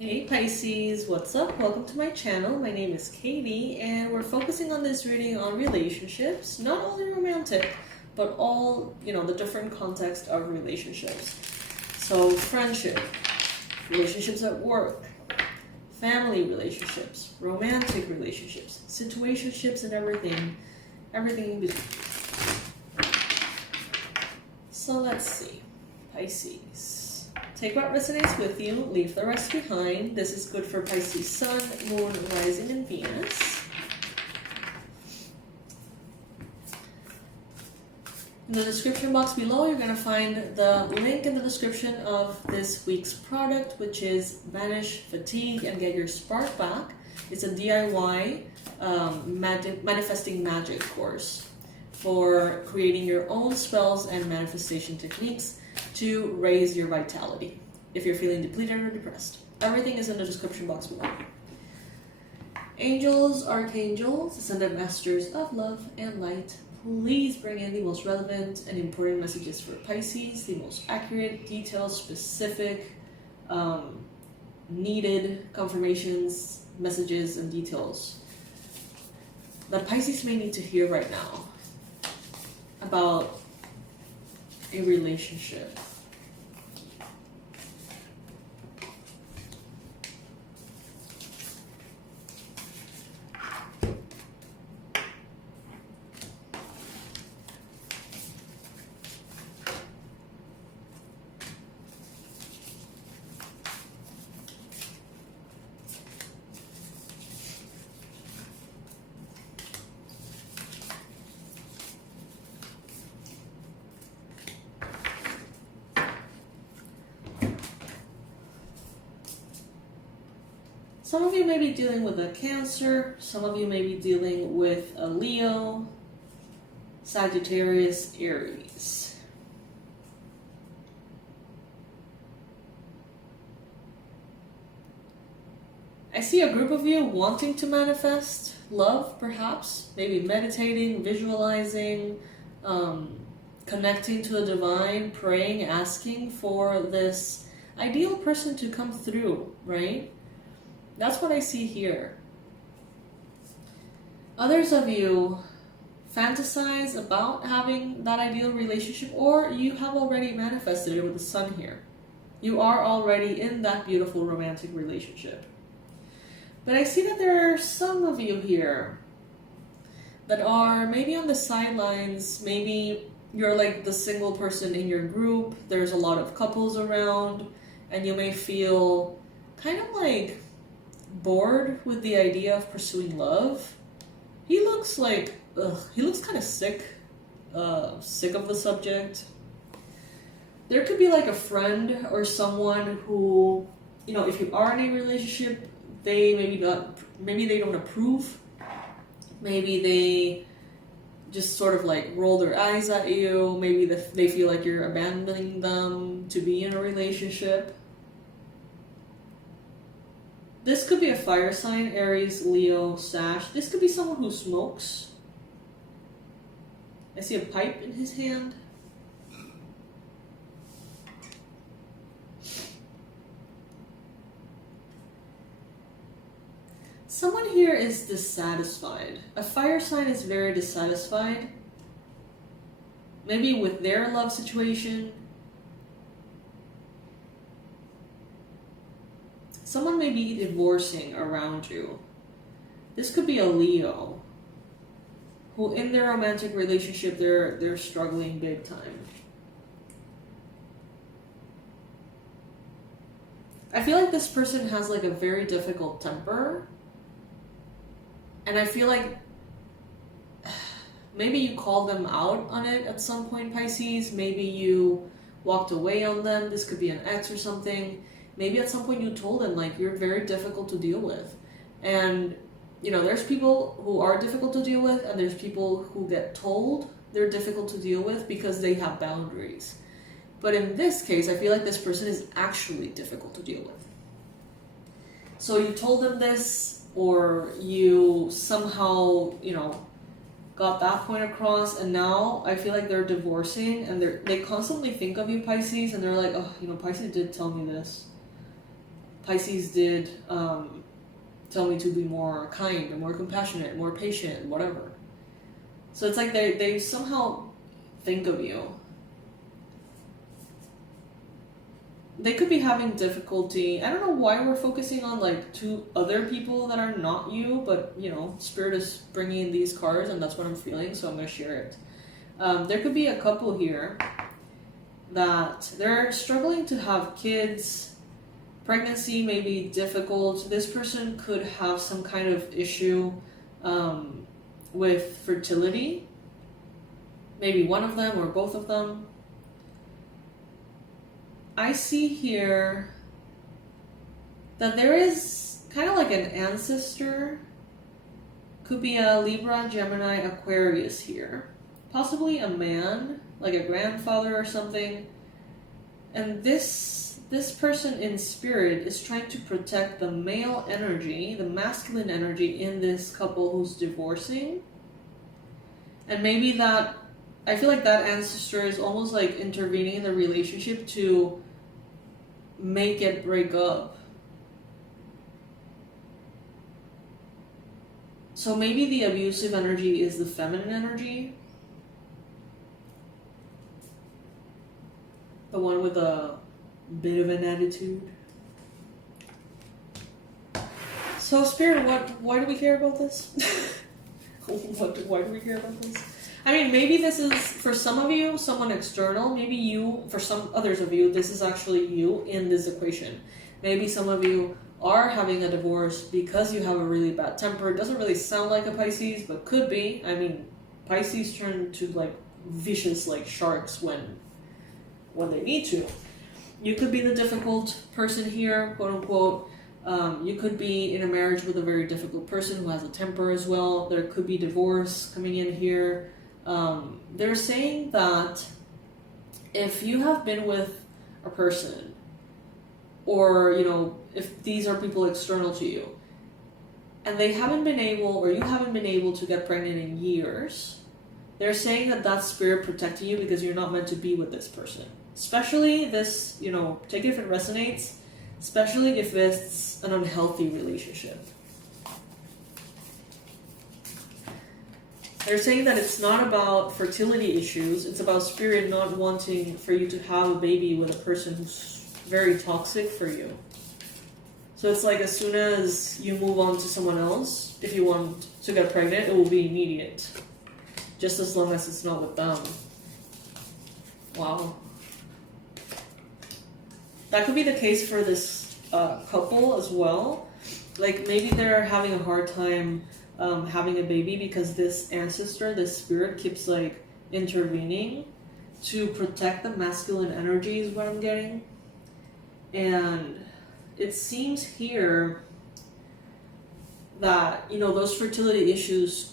Hey Pisces, what's up? Welcome to my channel. My name is Katie and we're focusing on this reading on relationships, not only romantic, but all, the different context of relationships. So friendship, relationships at work, family relationships, romantic relationships, situationships, and everything in between. So let's see, Pisces. Take what resonates with you, leave the rest behind. This is good for Pisces Sun, Moon, Rising, and Venus. In the description box below, you're going to find the link in the description of this week's product, which is Banish, Fatigue, and Get Your Spark Back. It's a DIY manifesting magic course for creating your own spells and manifestation techniques to raise your vitality if you're feeling depleted or depressed. Everything is in the description box below. Angels, archangels, ascended masters of love and light, please bring in the most relevant and important messages for Pisces, the most accurate, detailed, specific, needed confirmations, messages, and details that Pisces may need to hear right now about a relationship. Some of you may be dealing with a Cancer, some of you may be dealing with a Leo, Sagittarius, Aries. I see a group of you wanting to manifest love, perhaps, maybe meditating, visualizing, connecting to the divine, praying, asking for this ideal person to come through, right? That's what I see here. Others of you fantasize about having that ideal relationship, or you have already manifested it with the sun here. You are already in that beautiful romantic relationship. But I see that there are some of you here that are maybe on the sidelines. Maybe you're like the single person in your group. There's a lot of couples around, and you may feel kind of like bored with the idea of pursuing love. He looks kind of sick of the subject. There could be like a friend or someone who, if you are in a relationship, they maybe they don't approve. Maybe they just sort of like roll their eyes at you. Maybe they feel like you're abandoning them to be in a relationship. This could be a fire sign, Aries, Leo, Sag. This could be someone who smokes. I see a pipe in his hand. Someone here is dissatisfied. A fire sign is very dissatisfied. Maybe with their love situation. Someone may be divorcing around you. This could be a Leo who in their romantic relationship, they're struggling big time. I feel like this person has like a very difficult temper. And I feel like maybe you called them out on it at some point, Pisces. Maybe you walked away on them. This could be an ex or something. Maybe at some point you told them, like, you're very difficult to deal with. And, there's people who are difficult to deal with, and there's people who get told they're difficult to deal with because they have boundaries. But in this case, I feel like this person is actually difficult to deal with. So you told them this, or you somehow, got that point across, and now I feel like they're divorcing, and they constantly think of you, Pisces, and they're like, oh, Pisces did tell me this. Pisces did tell me to be more kind and more compassionate, more patient, whatever. So it's like they somehow think of you. They could be having difficulty. I don't know why we're focusing on like 2 other people that are not you, but you know, Spirit is bringing in these cards and that's what I'm feeling, so I'm going to share it. There could be a couple here that they're struggling to have kids. Pregnancy may be difficult. This person could have some kind of issue with fertility. Maybe one of them or both of them. I see here that there is kind of like an ancestor. Could be a Libra, Gemini, Aquarius here. Possibly a man, like a grandfather or something. And this person in spirit is trying to protect the male energy, the masculine energy in this couple who's divorcing. And maybe that, I feel like that ancestor is almost like intervening in the relationship to make it break up. So maybe the abusive energy is the feminine energy. The one with a bit of an attitude. So Spirit, why do we care about this? Why do we care about this? I mean, maybe this is, for some of you, someone external. Maybe you, for some others of you, this is actually you in this equation. Maybe some of you are having a divorce because you have a really bad temper. It doesn't really sound like a Pisces, but could be. I mean, Pisces turn to like vicious like sharks when they need to. You could be the difficult person here, quote unquote. You could be in a marriage with a very difficult person who has a temper as well. There could be divorce coming in here. They're saying that if you have been with a person, or, you know, if these are people external to you, and they haven't been able, or you haven't been able to get pregnant in years, they're saying that that's spirit protecting you because you're not meant to be with this person. Especially this, you know, take it if it resonates, especially if it's an unhealthy relationship. They're saying that it's not about fertility issues, it's about spirit not wanting for you to have a baby with a person who's very toxic for you. So it's like as soon as you move on to someone else, if you want to get pregnant, it will be immediate. Just as long as it's not with them. Wow. That could be the case for this couple as well. Like maybe they're having a hard time having a baby because this ancestor, this spirit keeps like intervening to protect the masculine energy is what I'm getting. And it seems here that, you know, those fertility issues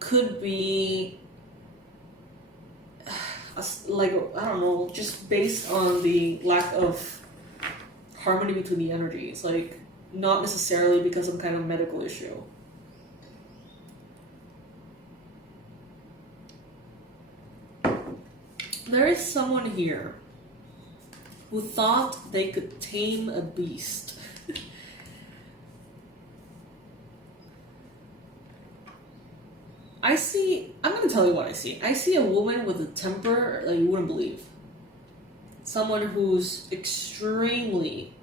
could be like, I don't know, just based on the lack of harmony between the energies, like not necessarily because of some kind of medical issue. There is someone here who thought they could tame a beast. I'm going to tell you what I see. I see a woman with a temper that you wouldn't believe. Someone who's extremely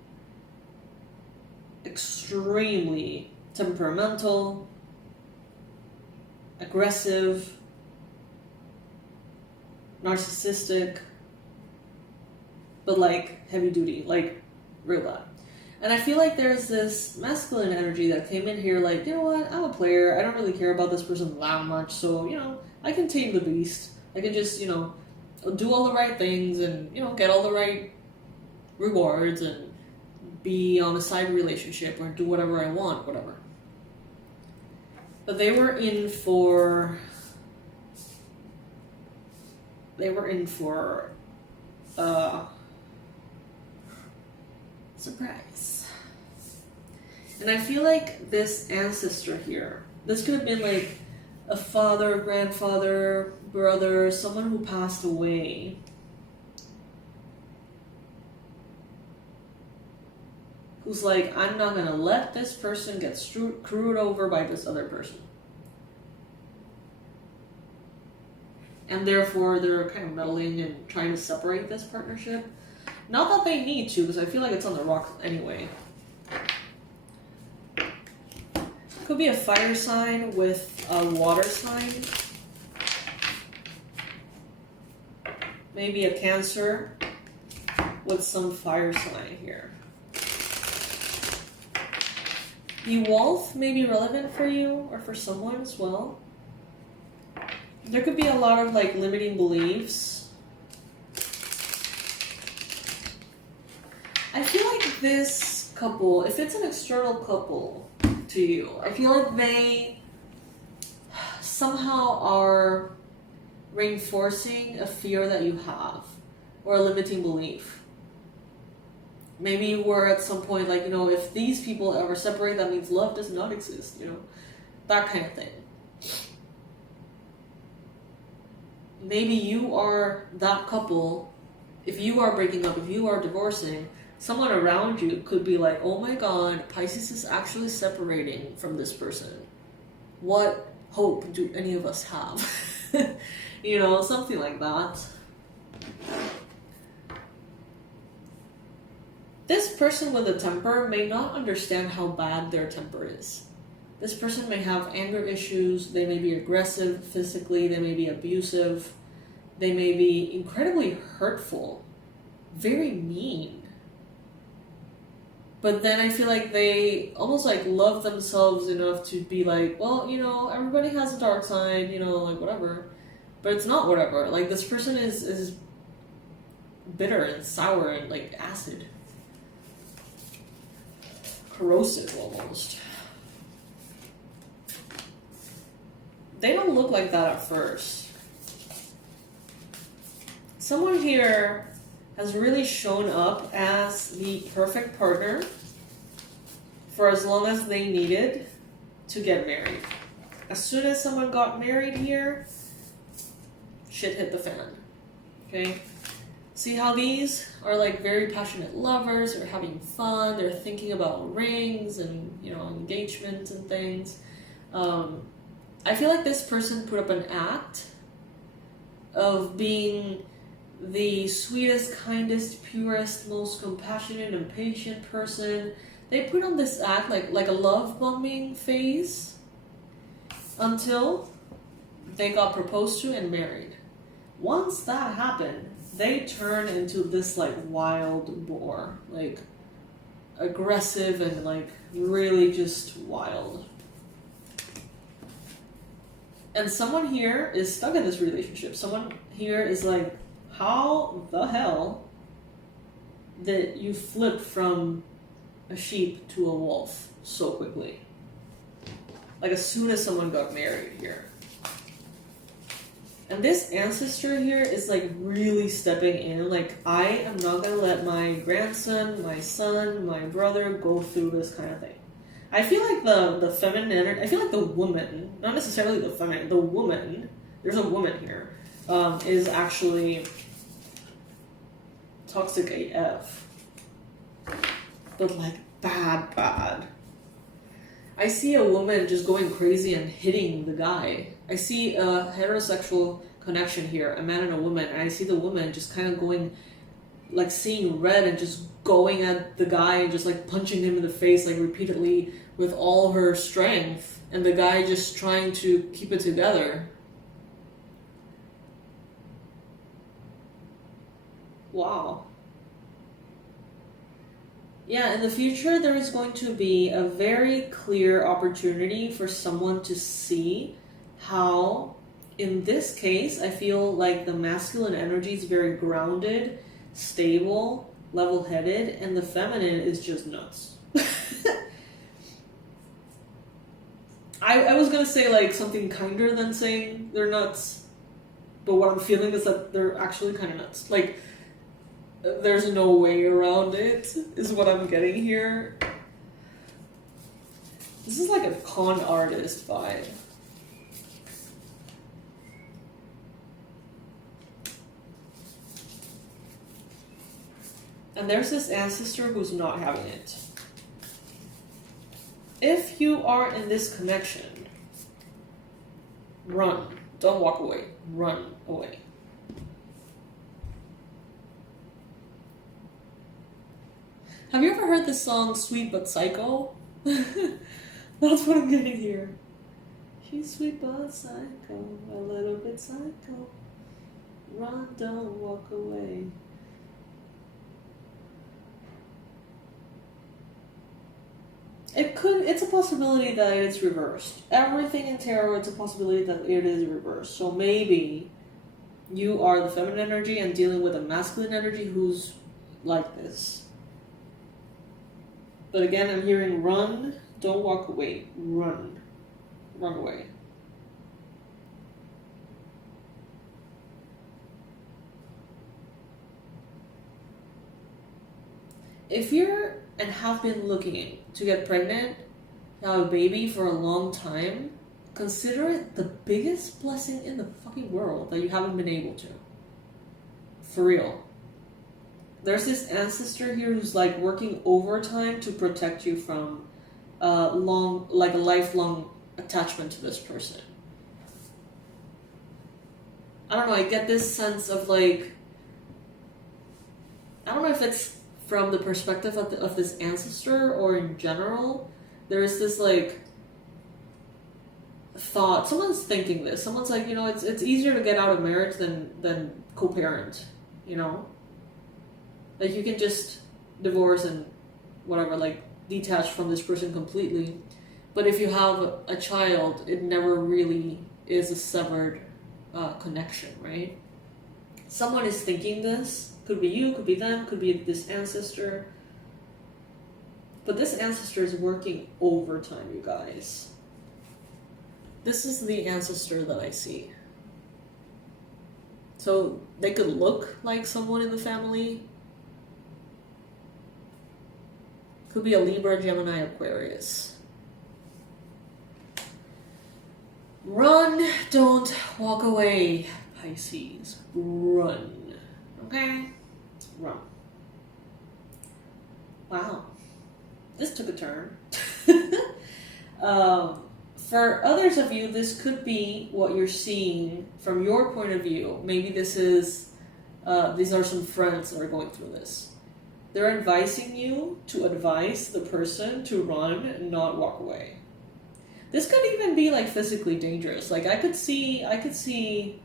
temperamental, aggressive, narcissistic, but like heavy duty, like real bad. And I feel like there's this masculine energy that came in here like, you know what, I'm a player, I don't really care about this person that much, so, you know, I can tame the beast. I can just, you know, do all the right things and, you know, get all the right rewards and be on a side relationship or do whatever I want, whatever. But they were in for surprise. And I feel like this ancestor here, this could have been like a father, grandfather, brother, someone who passed away. who's like, I'm not gonna let this person get screwed over by this other person. And therefore, they're kind of meddling and trying to separate this partnership. Not that they need to, because I feel like it's on the rocks anyway. Could be a fire sign with a water sign. Maybe a Cancer with some fire sign here. The Wolf may be relevant for you or for someone as well. There could be a lot of like limiting beliefs. I feel like this couple, if it's an external couple to you, I feel like they somehow are reinforcing a fear that you have or a limiting belief. Maybe we're at some point like, you know, if these people ever separate, that means love does not exist, you know, that kind of thing. Maybe you are that couple. If you are breaking up, if you are divorcing, someone around you could be like, oh my god, Pisces is actually separating from this person. What hope do any of us have? You know, something like that. This person with a temper may not understand how bad their temper is. This person may have anger issues, they may be aggressive physically, they may be abusive, they may be incredibly hurtful, very mean. But then I feel like they almost like love themselves enough to be like, well, you know, everybody has a dark side, you know, like whatever. But it's not whatever. Like this person is bitter and sour and like acid. Corrosive almost. They don't look like that at first. Someone here has really shown up as the perfect partner for as long as they needed to get married. As soon as someone got married here, shit hit the fan. Okay? See how these are like very passionate lovers, they're having fun, they're thinking about rings and, you know, engagement and things. I feel like this person put up an act of being the sweetest, kindest, purest, most compassionate and patient person. They put on this act like a love bombing phase until they got proposed to and married. Once that happened, they turned into this like wild boar, like aggressive and like really just wild. And someone here is stuck in this relationship. Someone here is like, how the hell did you flip from a sheep to a wolf so quickly? Like as soon as someone got married here. And this ancestor here is like really stepping in. Like, I am not going to let my grandson, my son, my brother go through this kind of thing. I feel like the feminine energy, I feel like the woman, not necessarily the feminine, the woman, there's a woman here, is actually toxic AF. But like bad. I see a woman just going crazy and hitting the guy. I see a heterosexual connection here, a man and a woman, and I see the woman just kind of going, like seeing red and just going at the guy and just like punching him in the face like repeatedly with all her strength, and the guy just trying to keep it together. Wow. Yeah, in the future, there is going to be a very clear opportunity for someone to see how, in this case, I feel like the masculine energy is very grounded, stable, level-headed, and the feminine is just nuts. I was going to say like something kinder than saying they're nuts, but what I'm feeling is that they're actually kind of nuts. Like, there's no way around it, is what I'm getting here. This is like a con artist vibe. And there's this ancestor who's not having it. If you are in this connection, run. Don't walk away. Run away. Have you ever heard the song Sweet But Psycho? That's what I'm getting here. She's sweet but psycho, a little bit psycho. Run, don't walk away. It's a possibility that it's reversed. Everything in tarot, it's a possibility that it is reversed. So maybe you are the feminine energy and dealing with a masculine energy who's like this. But again, I'm hearing run, don't walk away, run. Run away. If you're and have been looking to get pregnant, have a baby for a long time, consider it the biggest blessing in the fucking world that you haven't been able to. For real. There's this ancestor here who's like working overtime to protect you from a lifelong attachment to this person. I don't know, I get this sense of like, I don't know if it's from the perspective of this ancestor or in general. There's this like thought, someone's thinking this, someone's like, you know, it's easier to get out of marriage than co-parent, you know? Like you can just divorce and whatever, like detach from this person completely. But if you have a child, it never really is a severed connection, right? Someone is thinking this. Could be you, could be them, could be this ancestor. But this ancestor is working overtime, you guys. This is the ancestor that I see. So they could look like someone in the family. Could be a Libra, Gemini, Aquarius. Run, don't walk away, Pisces. Run. Okay? Run. Wow. This took a turn. For others of you, this could be what you're seeing from your point of view. Maybe this is, these are some friends that are going through this. They're advising you to advise the person to run and not walk away. This could even be like physically dangerous. Like I could see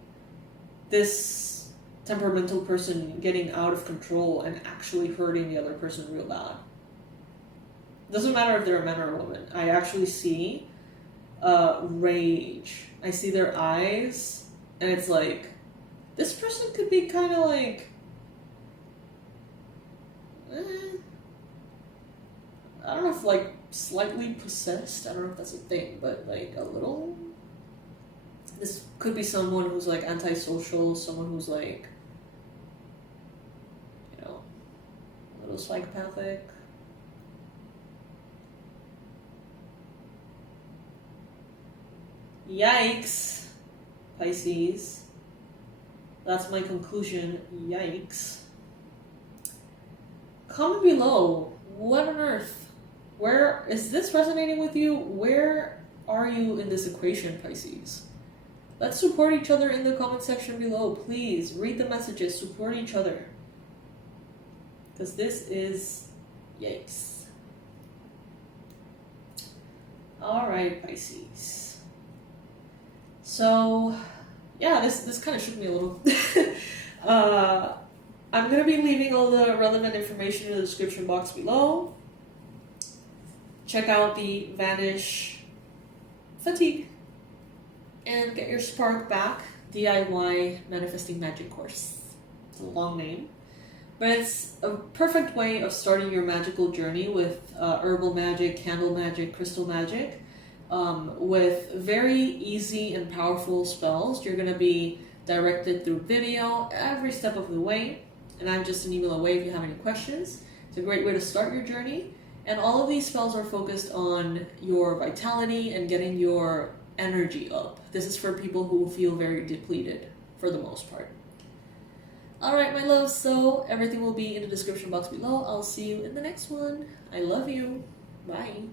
this temperamental person getting out of control and actually hurting the other person real bad. Doesn't matter if they're a man or a woman. I actually see rage. I see their eyes, and it's like, this person could be kind of like, I don't know if like slightly possessed. I don't know if that's a thing, but like a little. This could be someone who's like antisocial, someone who's like, you know, a little psychopathic. Yikes, Pisces. That's my conclusion. Yikes. Comment below. What on earth? Where is this resonating with you? Where are you in this equation, Pisces? Let's support each other in the comment section below. Please read the messages. Support each other. Because this is yikes. Alright, Pisces. So, yeah, this kind of shook me a little. I'm going to be leaving all the relevant information in the description box below. Check out the Banish Fatigue and get your spark back DIY Manifesting Magic course. It's a long name, but it's a perfect way of starting your magical journey with herbal magic, candle magic, crystal magic, with very easy and powerful spells. You're going to be directed through video every step of the way, and I'm just an email away if you have any questions. It's a great way to start your journey, and all of these spells are focused on your vitality and getting your energy up. This is for people who feel very depleted for the most part. Alright, my loves, so everything will be in the description box below. I'll see you in the next one. I love you. Bye.